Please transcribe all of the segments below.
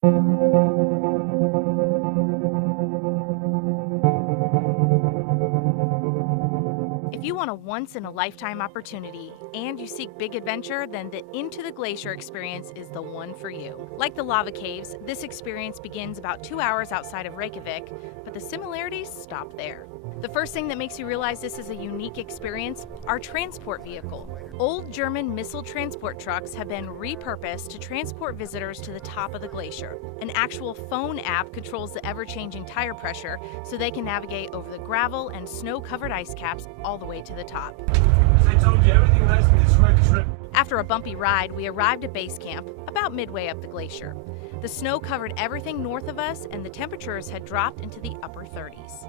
If you want a once-in-a-lifetime opportunity and you seek big adventure, then the Into the Glacier experience is the one for you. Like the lava caves, this experience begins about 2 hours outside of Reykjavik, but the similarities stop there. The first thing that makes you realize this is a unique experience, our transport vehicle. Old German missile transport trucks have been repurposed to transport visitors to the top of the glacier. An actual phone app controls the ever-changing tire pressure so they can navigate over the gravel and snow-covered ice caps all the way to the top. As I told you, everything nice in this red trip. After a bumpy ride, we arrived at base camp, about midway up the glacier. The snow covered everything north of us and the temperatures had dropped into the upper 30s.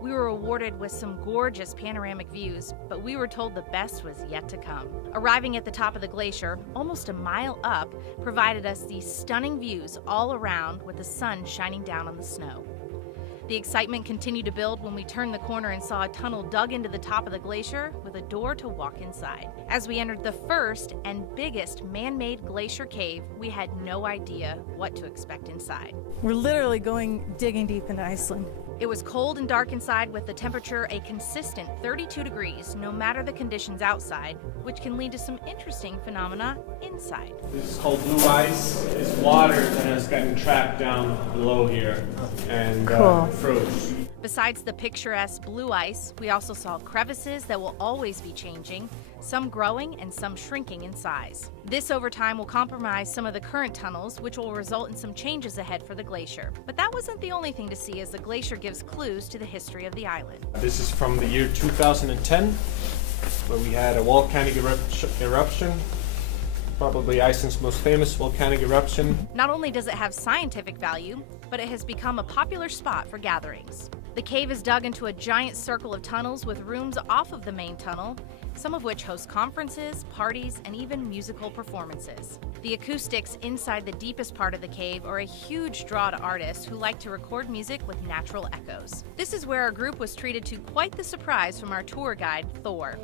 We were awarded with some gorgeous panoramic views, but we were told the best was yet to come. Arriving at the top of the glacier, almost a mile up, provided us these stunning views all around with the sun shining down on the snow. The excitement continued to build when we turned the corner and saw a tunnel dug into the top of the glacier with a door to walk inside. As we entered the first and biggest man-made glacier cave, we had no idea what to expect inside. We're literally digging deep into Iceland. It was cold and dark inside with the temperature a consistent 32 degrees no matter the conditions outside, which can lead to some interesting phenomena inside. This is called blue ice. It's water that has gotten trapped down below here and froze. Besides the picturesque blue ice, we also saw crevices that will always be changing, some growing and some shrinking in size. This over time will compromise some of the current tunnels, which will result in some changes ahead for the glacier. But that wasn't the only thing to see, as the glacier gives clues to the history of the island. This is from the year 2010, where we had a volcanic eruption. Probably Iceland's most famous volcanic eruption. Not only does it have scientific value, but it has become a popular spot for gatherings. The cave is dug into a giant circle of tunnels with rooms off of the main tunnel, some of which host conferences, parties, and even musical performances. The acoustics inside the deepest part of the cave are a huge draw to artists who like to record music with natural echoes. This is where our group was treated to quite the surprise from our tour guide, Thor.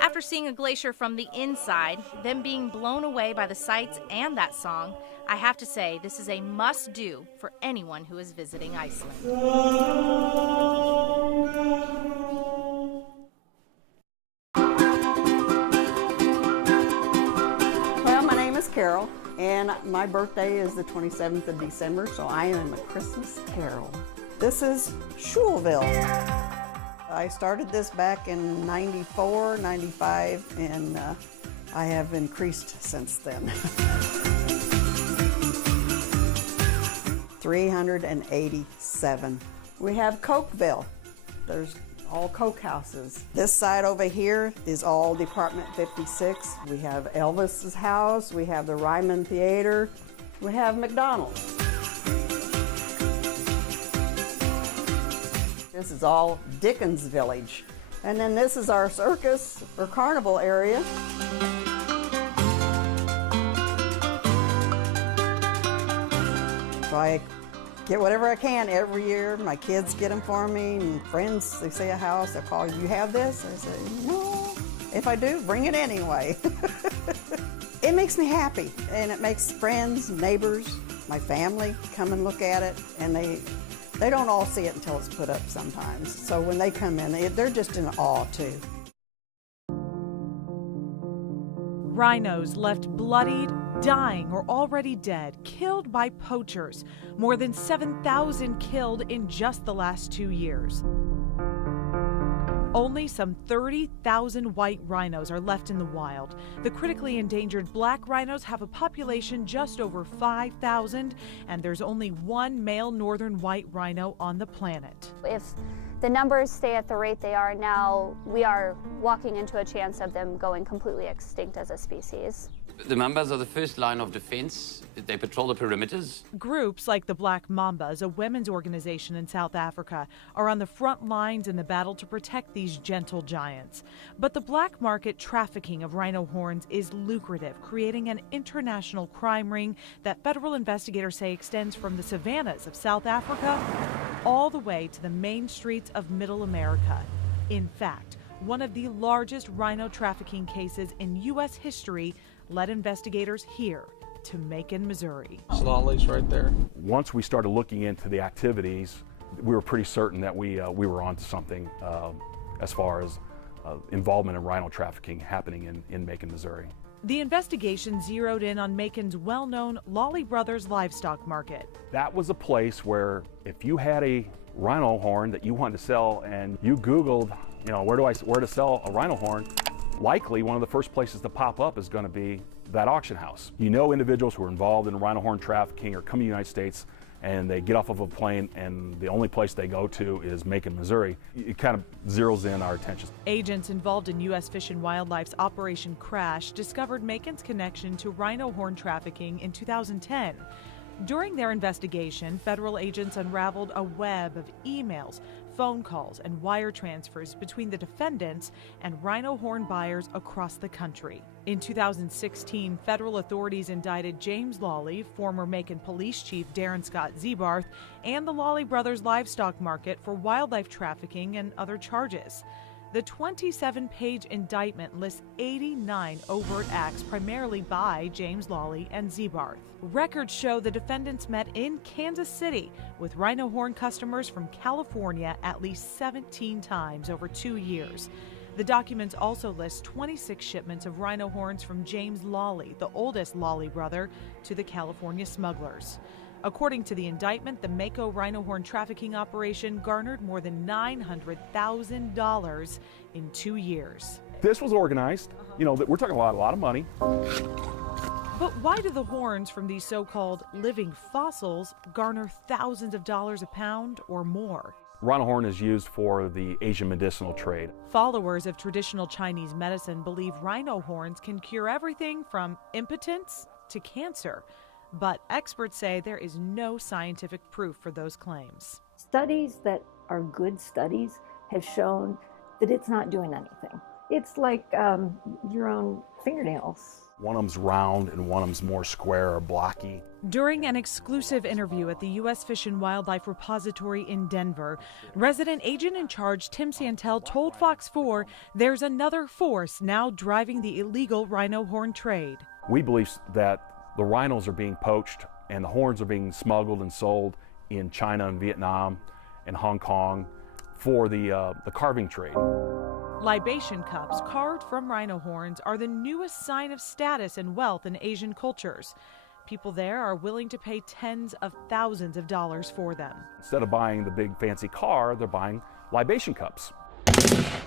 After seeing a glacier from the inside, then being blown away by the sights and that song, I have to say this is a must-do for anyone who is visiting Iceland. Well, my name is Carol, and my birthday is the 27th of December, so I am a Christmas Carol. This is Schulville. I started this back in 94, 95, and I have increased since then. 387. We have Cokeville. There's all Coke houses. This side over here is all Department 56. We have Elvis's house, we have the Ryman Theater, we have McDonald's. This is all Dickens Village. And then this is our circus or carnival area. So I get whatever I can every year. My kids get them for me, and friends, they see a house, they call, you have this? I say, no. If I do, bring it anyway. It makes me happy, and it makes friends, neighbors, my family come and look at it, and they don't all see it until it's put up sometimes. So when they come in, they're just in awe too. Rhinos left bloodied, dying, or already dead, killed by poachers. More than 7,000 killed in just the last 2 years. Only some 30,000 white rhinos are left in the wild. The critically endangered black rhinos have a population just over 5,000, and there's only one male northern white rhino on the planet. If the numbers stay at the rate they are now, we are walking into a chance of them going completely extinct as a species. The Mambas are the first line of defense. They patrol the perimeters. Groups like the Black Mambas, a women's organization in South Africa, are on the front lines in the battle to protect these gentle giants. But the black market trafficking of rhino horns is lucrative, creating an international crime ring that federal investigators say extends from the savannas of South Africa all the way to the main streets of Middle America. In fact, one of the largest rhino trafficking cases in U.S. history led investigators here to Macon, Missouri. Lolly's right there. Once we started looking into the activities, we were pretty certain that we were onto something as far as involvement in rhino trafficking happening in Macon, Missouri. The investigation zeroed in on Macon's well-known Lolly Brothers livestock market. That was a place where if you had a rhino horn that you wanted to sell and you Googled, where to sell a rhino horn, likely one of the first places to pop up is going to be that auction house. You know, individuals who are involved in rhino horn trafficking or come to the United States and they get off of a plane and the only place they go to is Macon, Missouri. It kind of zeroes in our attention. Agents involved in U.S. Fish and Wildlife's Operation Crash discovered Macon's connection to rhino horn trafficking in 2010. During their investigation, federal agents unraveled a web of emails, phone calls, and wire transfers between the defendants and rhino horn buyers across the country. In 2016, federal authorities indicted James Lolly, former Macon Police Chief Darren Scott Zebarth, and the Lolly Brothers livestock market for wildlife trafficking and other charges. The 27-page indictment lists 89 overt acts primarily by James Lolly and Zebarth. Records show the defendants met in Kansas City with rhino horn customers from California at least 17 times over 2 years. The documents also list 26 shipments of rhino horns from James Lolly, the oldest Lolly brother, to the California smugglers. According to the indictment, the Mako rhino horn trafficking operation garnered more than $900,000 in 2 years. This was organized. We're talking a lot of money. But why do the horns from these so-called living fossils garner thousands of dollars a pound or more? Rhino horn is used for the Asian medicinal trade. Followers of traditional Chinese medicine believe rhino horns can cure everything from impotence to cancer. But experts say there is no scientific proof for those claims. Studies that are good studies have shown that it's not doing anything. It's like your own fingernails. One of them's round and one of them's more square or blocky. During an exclusive interview at the U.S. Fish and Wildlife Repository in Denver, resident agent in charge Tim Santel told Fox 4 there's another force now driving the illegal rhino horn trade. We believe that the rhinos are being poached and the horns are being smuggled and sold in China and Vietnam and Hong Kong for the carving trade. Libation cups carved from rhino horns are the newest sign of status and wealth in Asian cultures. People there are willing to pay tens of thousands of dollars for them. Instead of buying the big fancy car, they're buying libation cups.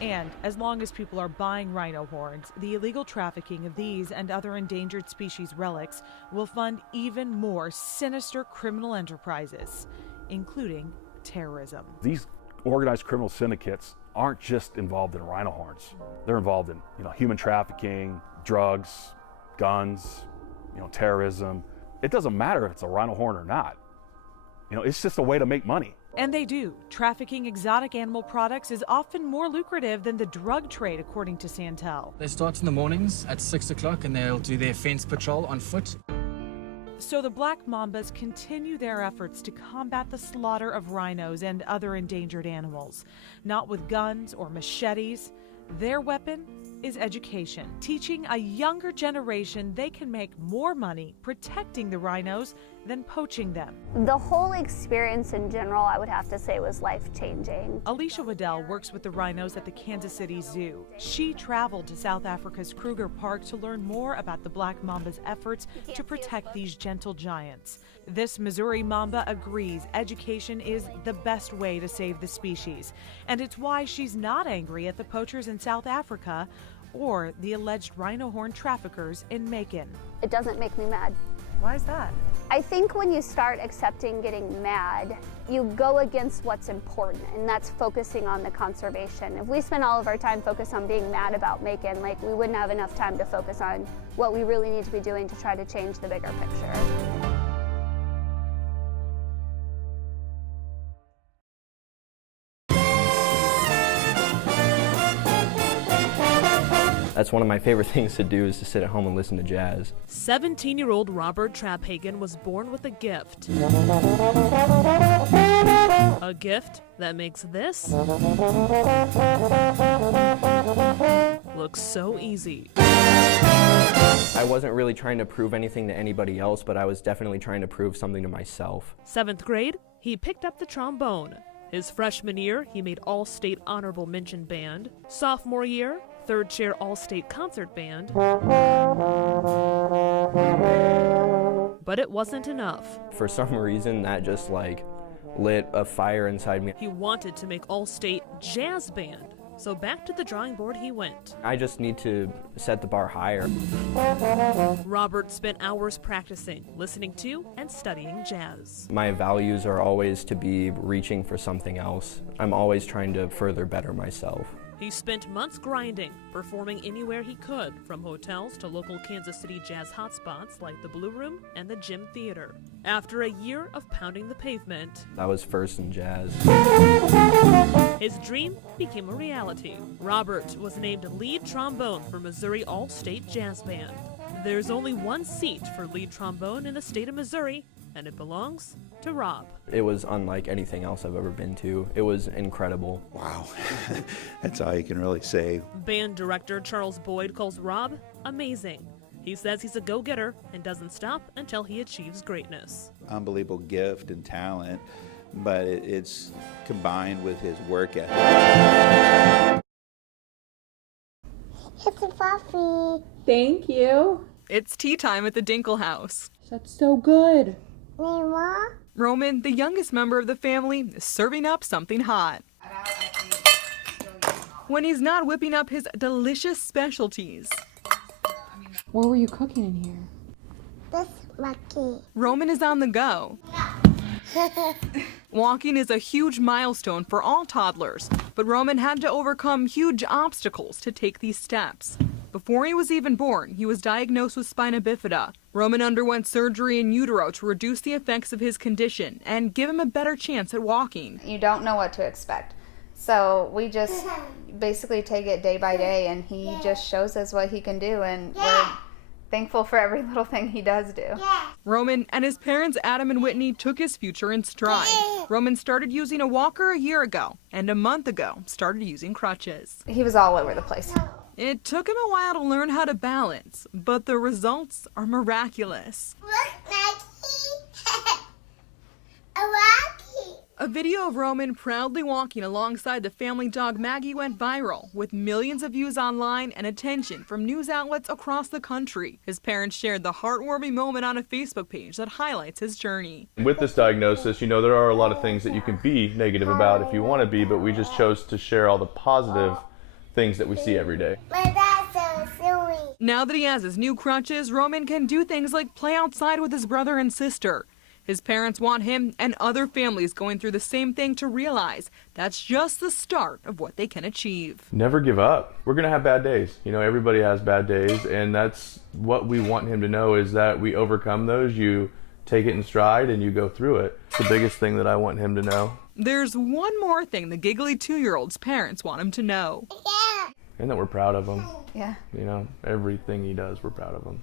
And as long as people are buying rhino horns, the illegal trafficking of these and other endangered species relics will fund even more sinister criminal enterprises, including terrorism. These organized criminal syndicates aren't just involved in rhino horns. They're involved in human trafficking, drugs, guns, terrorism. It doesn't matter if it's a rhino horn or not. It's just a way to make money. And they do. Trafficking exotic animal products is often more lucrative than the drug trade, according to Santel. They start in the mornings at 6 o'clock and they'll do their fence patrol on foot. So the Black Mambas continue their efforts to combat the slaughter of rhinos and other endangered animals. Not with guns or machetes. Their weapon is education, teaching a younger generation they can make more money protecting the rhinos than poaching them. The whole experience in general, I would have to say, was life-changing. Alicia Waddell works with the rhinos at the Kansas City Zoo. She traveled to South Africa's Kruger Park to learn more about the Black Mamba's efforts to protect these gentle giants. This Missouri Mamba agrees education is the best way to save the species, and it's why she's not angry at the poachers in South Africa or the alleged rhino horn traffickers in Macon. It doesn't make me mad. Why is that? I think when you start accepting getting mad, you go against what's important, and that's focusing on the conservation. If we spend all of our time focused on being mad about Macon, we wouldn't have enough time to focus on what we really need to be doing to try to change the bigger picture. That's one of my favorite things to do, is to sit at home and listen to jazz. 17-year-old Robert Traphagen was born with a gift. A gift that makes this look so easy. I wasn't really trying to prove anything to anybody else, but I was definitely trying to prove something to myself. 7th grade, he picked up the trombone. His freshman year, he made All-State Honorable Mention Band. Sophomore year, 3rd chair All-State Concert Band. But it wasn't enough. For some reason, that just lit a fire inside me. He wanted to make All-State Jazz Band. So back to the drawing board he went. I just need to set the bar higher. Robert spent hours practicing, listening to, and studying jazz. My values are always to be reaching for something else. I'm always trying to further better myself. He spent months grinding, performing anywhere he could, from hotels to local Kansas City jazz hotspots like the Blue Room and the Gym Theater. After a year of pounding the pavement, I was first in jazz. His dream became a reality. Robert was named lead trombone for Missouri All-State Jazz Band. There's only one seat for lead trombone in the state of Missouri, and it belongs to Rob. It was unlike anything else I've ever been to. It was incredible. Wow, that's all you can really say. Band director Charles Boyd calls Rob amazing. He says he's a go-getter and doesn't stop until he achieves greatness. Unbelievable gift and talent, but it's combined with his work ethic. It's a puppy. Thank you. It's tea time at the Dinkle house. That's so good. Mama? Roman, the youngest member of the family, is serving up something hot. When he's not whipping up his delicious specialties. What were you cooking in here? This monkey. Roman is on the go. Walking is a huge milestone for all toddlers, but Roman had to overcome huge obstacles to take these steps. Before he was even born, he was diagnosed with spina bifida. Roman underwent surgery in utero to reduce the effects of his condition and give him a better chance at walking. You don't know what to expect. So we just basically take it day by day, and he just shows us what he can do, and we're thankful for every little thing he does do. Roman and his parents Adam and Whitney took his future in stride. Roman started using a walker a year ago, and a month ago started using crutches. He was all over the place. It took him a while to learn how to balance, but the results are miraculous. Look, Maggie. A Rocky. A video of Roman proudly walking alongside the family dog Maggie went viral, with millions of views online and attention from news outlets across the country. His parents shared the heartwarming moment on a Facebook page that highlights his journey. With this diagnosis, you know, there are a lot of things that you can be negative about if you want to be, but we just chose to share all the positive things that we see every day. My dad's so silly. Now that he has his new crutches, Roman can do things like play outside with his brother and sister. His parents want him and other families going through the same thing to realize that's just the start of what they can achieve. Never give up. We're going to have bad days. You know, everybody has bad days, and that's what we want him to know, is that we overcome those. You take it in stride and you go through it. It's the biggest thing that I want him to know. There's one more thing the giggly 2-year-old's parents want him to know. Yeah. And that we're proud of him. Yeah. You know, everything he does, we're proud of him.